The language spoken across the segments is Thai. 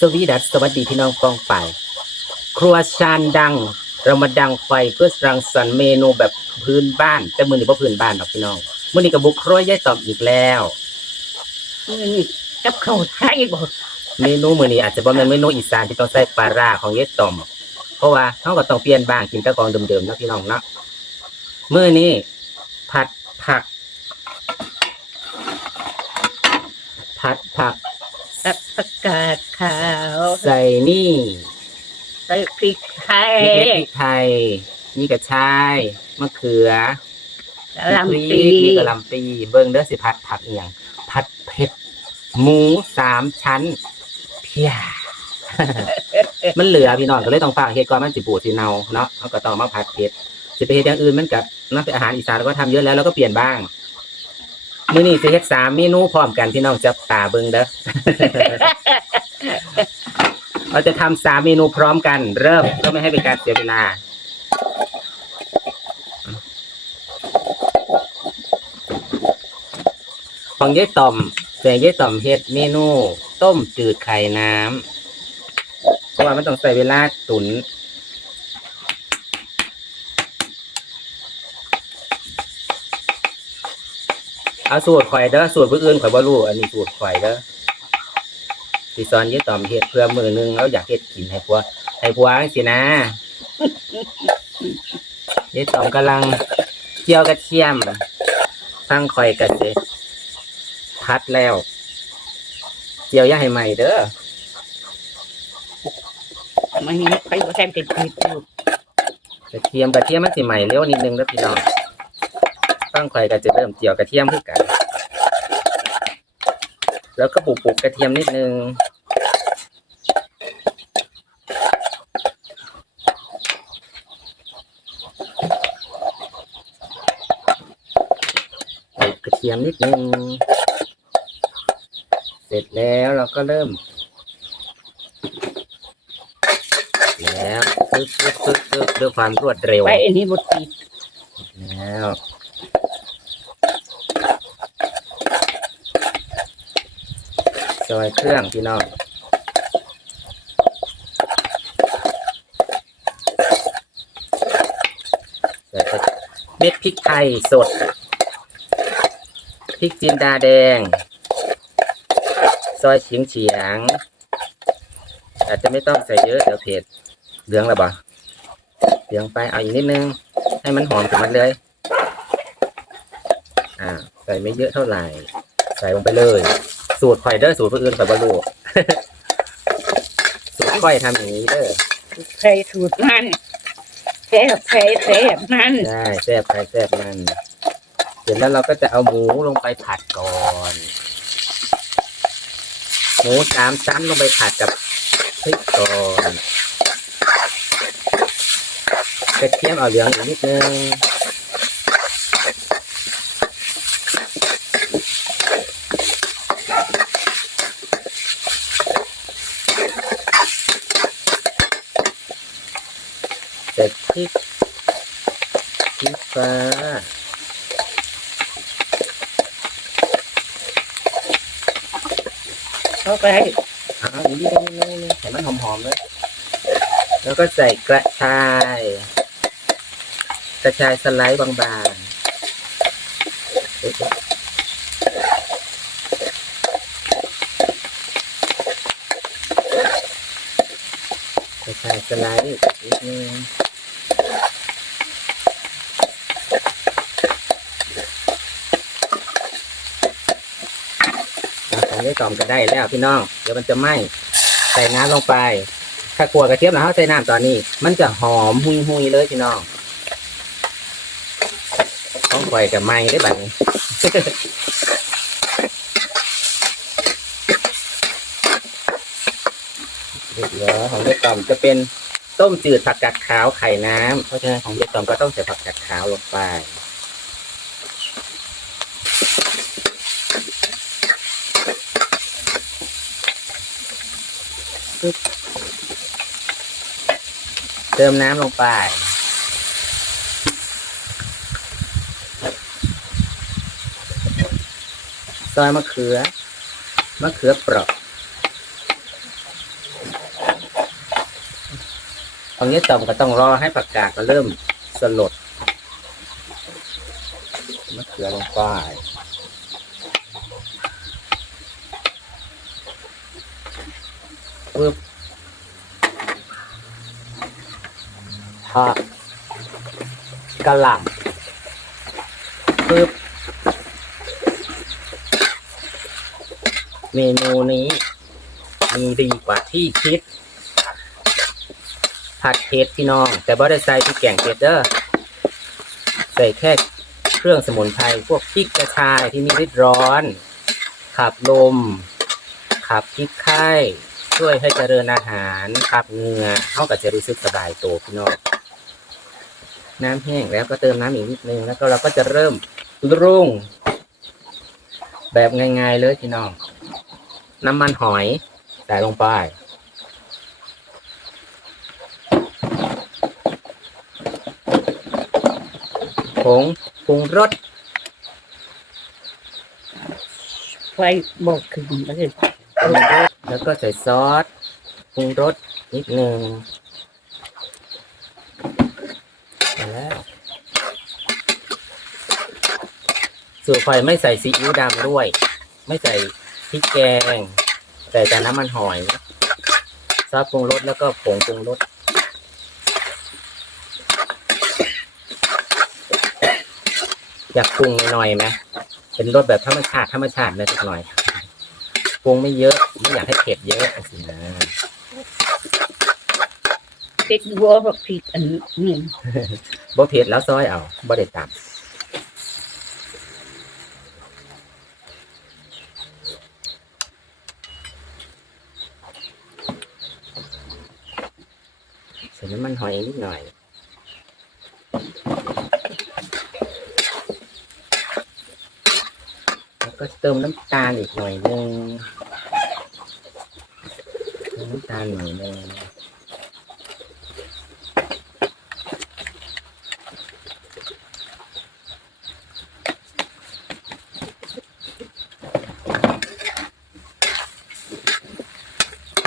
สวีดัสสวัสดีพี่น้องกองไปายครัวชานดัง เรามาดังไฟเพื่อรังสรรค์เมนูแบบพื้นบ้าน แต่มือนี้บ่พื้นบ้านหรอกพี่น้องมื้อนี้กับบุกครัวยายตอมอีกแล้วนี่กับเขาวไทยบ่เมนูมื้อนี้อาจจะบ่แม่นเมนูอีสานที่ต้องใส่ปลาร้าของยายตอมเพราะว่าเฮาก็ต้องเปลี่ยนบ้างกินแต่ของเดิมๆเนาะพี่น้องเนาะมื้อนี้ผัดผัก ผัดผัก ตัดประกาศขาว ใส่นี่ใส่พริกไทยมีพริกไทยมีกระชายมะเขือ กะหล่ำมีปีมีกระหลำปีเบิ้งเด้อสิผัดผักเอียงผัดเผ็ดหมูสามชั้น เพีย มันเหลือพี่น้องก็เลยต้องฝากเฮ็ดก่อนมันสิปูดสิเนาเนาะเขาก็ต้องมาผัดเผ็ดสิไปเฮ็ดอย่างอื่นมันกับนักอาหารอีสานเราก็ทำเยอะแล้วเราก็เปลี่ยนบ้าง มื้อนี้สิเฮ็ดสามเมนูพร้อมกันพี่น้องจับตาเบิ่งเด้อ เราจะทำสามเมนูพร้อมกัน เริ่มก็ไม่ให้เป็นการเสียเวลาของยายต่อมแต่ยายต่อมเฮ็ดเมนู ต้มจืดไข่น้ำเพราะว่ามันต้องใส่เวลาตุ๋น เอาสูตรข่อยเด้อสูตรผู้อื่นข่อยบ่รู้อันนี้สูตรข่อยเด้อสิสอนยายต่อมเฮ็ดเพื่อมือหนึงแล้วอยากเฮ็ดกินให้ผัวให้ผัวจังซี่นะยายต่อมกำลังเคี่ยวกระเทียมทั้งข่อยกันเด้พัดแล้วเจียวอย่าให้ใหม่เด้อมันไปบ่แทนเป็นผิดอยู่กระเทียมกระเทียมมันสิใหม่เร็วนิดนึงเด้อพี่น้อง ตั้งไฟก็จะเริ่มเจียวกระเทียมขึ้นกัน แล้วก็ปลูกปลูกกระเทียมนิดนึงปลูกกระเทียมนิดนึง เสร็จแล้วเราก็เริ่ม แล้วปึ๊บปึ๊บปึ๊บปึ๊บด้วยความรวดเร็วไปอันนี้บ่ติดแล้ว ซอยเครื่องพี่น้องเม็ดพริกไทยสด พริกจินดาแดง ซอยเฉียงเฉียง อาจจะไม่ต้องใส่เยอะเดี๋ยวเผ็ดเหลืองแล้วบ่าเหลืองไปเอาอีกนิดนึง ให้มันหอมถึงมันเลย อ่า ใส่ไม่เยอะเท่าไหร่ ใส่ลงไปเลย สูตรข่อยเด้อสูตรผู้อื่นข่อยบ่รู้ สูตรข่อยทำอย่างนี้เด้อใส่สูตรมันแซ่บใส่แซ่บมันใช่แซ่บใครแซ่บมันเสร็จแล้วเราก็จะเอาหมูลงไปผัดก่อนหมูสามชั้นลงไปผัดกับพริกก่อนกระเทียมเอาเหลืองอีกนิดนึง ใส่ พริกพริกฟ้าเข้าไปเอาอีกนิดนึงนิดนึงนิดนึงให้มันหอมๆเลยแล้วก็ใส่กระชาย กระชายสไลด์บางๆกระชายสไลด์นิดนึง อะของได้ตอมก็ได้แล้วพี่น้อง เดี๋ยวมันจะไหม้ใส่น้ำลงไป ถ้ากลัวกระเทียมนะเขาใส่น้ำตอนนี้ มันจะหอมหุยหุยๆเลยพี่น้องต้องปล่อยกับไม้ได้บัดนี้เรียบร้อยของเด็กต่อมจะเป็นต้มจืดผักกาดขาวไข่น้ำเพราะฉะนั้นของเด็กต่อมก็ต้องใส่ผักกาดขาวลงไปึ๊บเติมน้ำลงไป ซอยมะเขือ มะเขือเปราะตรงนี้ต่อมก็ต้องรอให้ผักกาดก็เริ่มสลดมะเขือลงไป ปึ๊บผักกะหล่ำปึ๊บเมนูนี้มีดีกว่าที่คิด ผัดเผ็ดพี่น้อง แต่บ่ได้ใส่พริกแกงเผ็ดเด้อใส่แค่เครื่องสมุนไพรพวกพริกกระชายที่มีฤทธิ์ร้อน ขับลม ขับพิษไข้ ช่วยให้เจริญอาหารขับเหงื่อเขาก็จะรู้สึกสบายตัวพี่น้องน้ำแห้งแล้วก็เติมน้ำอีกนิดนึงแล้วก็เราก็จะเริ่มรุ่ง แบบง่ายๆเลยพี่น้อง น้ำมันหอยใส่ลงไปผงปรุงรสไฟบอกขึ้นเลย แล้วก็ใส่ซอสปรุงรสนิดหนึ่งแล้วส่วนไฟไม่ใส่ซีอิ๊วดำด้วย ไม่ใส่พริกแกง ใส่แต่น้ำมันหอยซอสปรุงรสแล้วก็ผงปรุงรสอยากปรุงหน่อยไหมเป็นรสแบบธรรมชาติธรรมชาติเลยสักหน่อย ปรุงไม่เยอะไม่อยากให้เผ็ดเยอะสินะติดวัวบอกผิดอันนี้บ่เผ็ดแล้วซอยเอาบ่ได้ตามใส่น้ำมันหอยนิดหน่อยแล้วก็เติมน้ำตาลอีกหน่อยนึงเติม น้ำตาลหน่อยนึง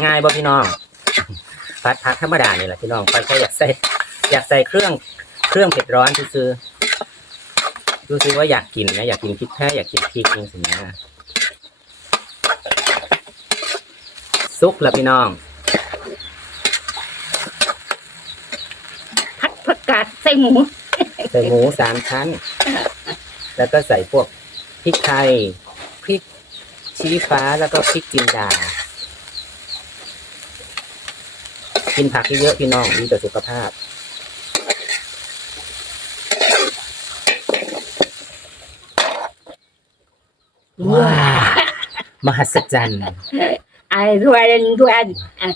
ง่ายบ่พี่น้องผัดผักธรรมดานี่แหละพี่น้องไปแค่อยากใส่ อยากใส่เครื่องเครื่องเผ็ดร้อนซื้อๆรู้สึกว่าอยากกินนะอยากกินพริกแค่อยากกินพริกนี่สินะ ซุกแล้วพี่น้อง พัดผักกาดใส่หมู ใส่หมูสามชั้น แล้วก็ใส่พวกพริกไทยพริกชี้ฟ้าแล้วก็พริกจินดา กินผักเยอะๆพี่น้องดีต่อสุขภาพว้าวมหัศจรรย์ ไอ้รวยรวยอะ